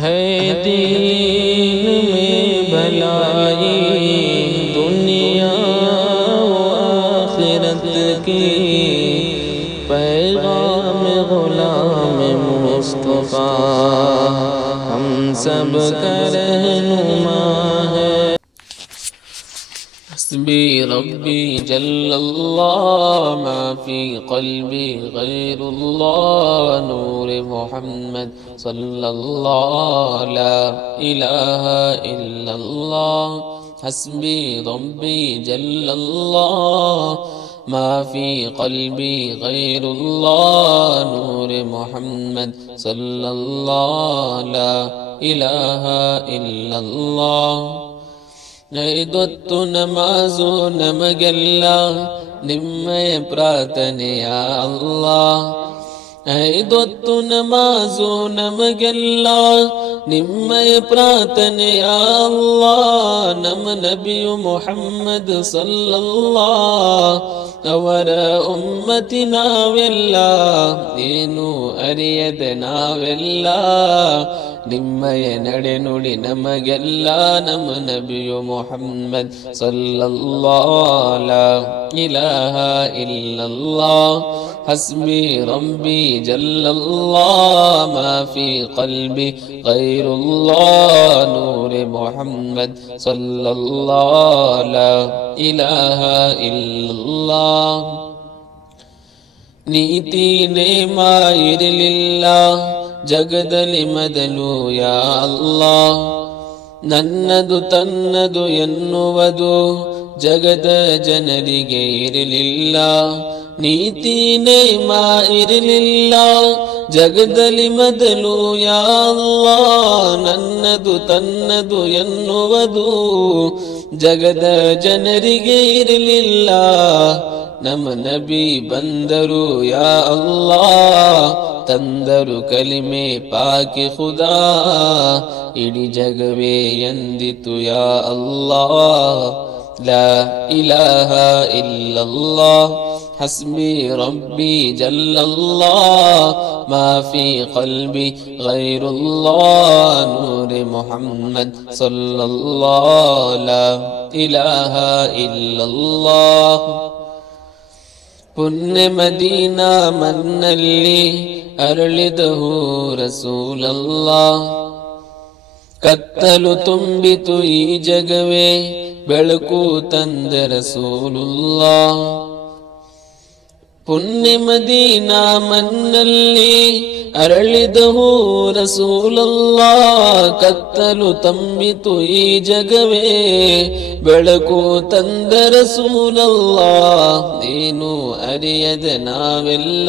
है दीन में भलाई दुनिया व आखिरत की, पैगाम गुलाम मुस्तफा हम सब का रहनुमा है। हस्बी रब्बी जल्लल्लाह मा फी क़ल्बी गैरुल्लाह नूर मोहम्मद सल्लल्लाहु ला इलाहा इल्लल्लाह। हस्बी रब्बी जल्लल्लाह मा फी क़ल्बी गैरुल्लाह नूर मोहम्मद सल्लल्लाहु ला इलाहा इल्लल्लाह। ಐದೊತ್ತು ನಮಾಜು ನಮಗೆಲ್ಲ ನಿಮ್ಮಯ ಪ್ರಾರ್ಥನೆಯ ಅಲ್ಲಾಹ್, ಐದೊತ್ತು ನಮಾಜು ನಮಗೆಲ್ಲ ನಿಮ್ಮಯ ಪ್ರಾರ್ಥನೆಯ ಅಲ್ಲಾಹ್। ನಮ್ಮ ನಬಿಯು ಮುಹಮ್ಮದ್ ಸಲ್ಲಲ್ಲಾಹ್ ಅವರ ಉಮ್ಮತಿ ನಾವೆಲ್ಲ, ಏನು ಅರಿಯದ ನಾವೆಲ್ಲ ನಿಮ್ಮಯ ನಡೆ ನುಡಿ ನಮಗೆಲ್ಲ। ನಮ್ಮ ನಬಿಯು ಮುಹಮ್ಮದ್ ಸಲ್ಲಲ್ಲಾಹು ಲಾ ಇಲಾಹಾ ಇಲ್ಲಲ್ಲಾಹ್। ಹಸ್ಬಿ ರಬ್ಬಿ ಜಲ್ಲಲ್ಲಾಹ್ ಮಾ ಫಿ क़ल्बಿ ಗೈರುಲ್ಲಾಹ್ ನೂರ ಮುಹಮ್ಮದ್ ಸಲ್ಲಲ್ಲಾಹು ಲಾ ಇಲಾಹಾ ಇಲ್ಲಲ್ಲಾಹ್। ನೀತಿ ನೇಮ ಇರಲಿಲ್ಲ ಜಗದಲ್ಲಿ ಮೊದಲು ಯಾ ಅಲ್ಲಾಹ್, ನನ್ನದು ತನ್ನದು ಎನ್ನುವುದು ಜಗದ ಜನರಿಗೆ ಇರಲಿಲ್ಲ। ನೀತಿ ನೇಮ ಇರಲಿಲ್ಲ ಜಗದಲ್ಲಿ ಮೊದಲು ಯಾ ಅಲ್ಲಾಹ್, ನನ್ನದು ತನ್ನದು ಎನ್ನುವುದು ಜಗದ ಜನರಿಗೆ ಇರಲಿಲ್ಲ। ನಮ್ಮ ನಬಿ ಬಂದರು ಯಾ ಅಲ್ಲಾಹ್, ತಂದರು ಕಲಿಮೆ ಪಾಕಿ ಖುದಾ, ಇಡೀ ಜಗವೇ ಎಂದಿತು ಯಾ ಅಲ್ಲಾಹ್ ಲಾ ಇಲಾಹಾ ಇಲ್ಲಲ್ಲಾಹ್। ಹಸ್ಬಿ ರಬ್ಬಿ ಜಲ್ಲಲ್ಲಾಹ್ ಮಾ ಫಿ क़ल्बಿ ಗೈರುಲ್ಲಾಹ್ ನೂರ ಮುಹಮ್ಮದ್ ಸಲ್ಲಲ್ಲಾಹು ಲಾ ಇಲಾಹಾ ಇಲ್ಲಲ್ಲಾಹ್। ಪುಣ್ಯ ಮದೀನಾ ಮನ್ನಲ್ಲಿ ಅರಳಿದವು ರಸೂಲಲ್ಲಾಹ್, ಕತ್ತಲು ತುಂಬಿತು ಈ ಜಗವೇ ಬೆಳಕು ತಂದ ರಸೂಲುಲ್ಲಾಹ್। ಪುಣ್ಯ ಮದೀನಾ ಮನ್ನಲ್ಲಿ ಅರಳಿದವು ರಸೂಲಲ್ಲಾಹ್, ಕತ್ತಲು ತುಂಬಿತು ಈ ಜಗವೇ ಬೆಳಕು ತಂದ ರಸೂಲಲ್ಲಾಹ್। ಏನು ಅರಿಯದ ನಾವೆಲ್ಲ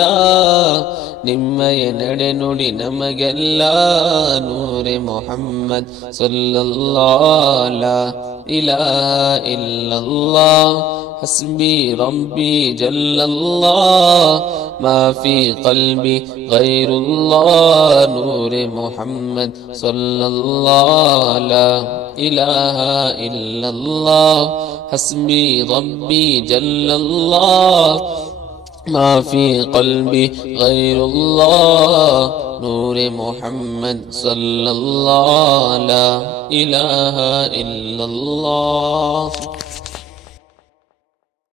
ನಿಮ್ಮಯ ನಡೆ ನುಡಿ ನಮಗೆಲ್ಲ, ನೂರೆ ಮುಹಮ್ಮದ್ ಸಲ್ಲಲ್ಲಾಹು ಲಾ ಇಲಾಹಾ ಇಲ್ಲಲ್ಲಾಹ್। ಹಸ್ಬಿ ರಬ್ಬಿ ಜಲ್ಲಲ್ಲಾಹ್ ಮಾ ಫಿ क़ल्बಿ ಗೈರುಲ್ಲಾಹ್ ನೂರ ಮುಹಮ್ಮದ್ ಸಲ್ಲಲ್ಲಾಹು ಲಾ ಇಲಾಹಾ ಇಲ್ಲಲ್ಲಾಹ್। ಹಸ್ಬಿ ರಬ್ಬಿ ಜಲ್ಲಲ್ಲಾಹ್ ಮಾ ಫಿ क़ल्बಿ ಗೈರುಲ್ಲಾಹ್ ನೂರ ಮುಹಮ್ಮದ್ ಸಲ್ಲಲ್ಲಾಹು ಲಾ ಇಲಾಹಾ ಇಲ್ಲಲ್ಲಾಹ್।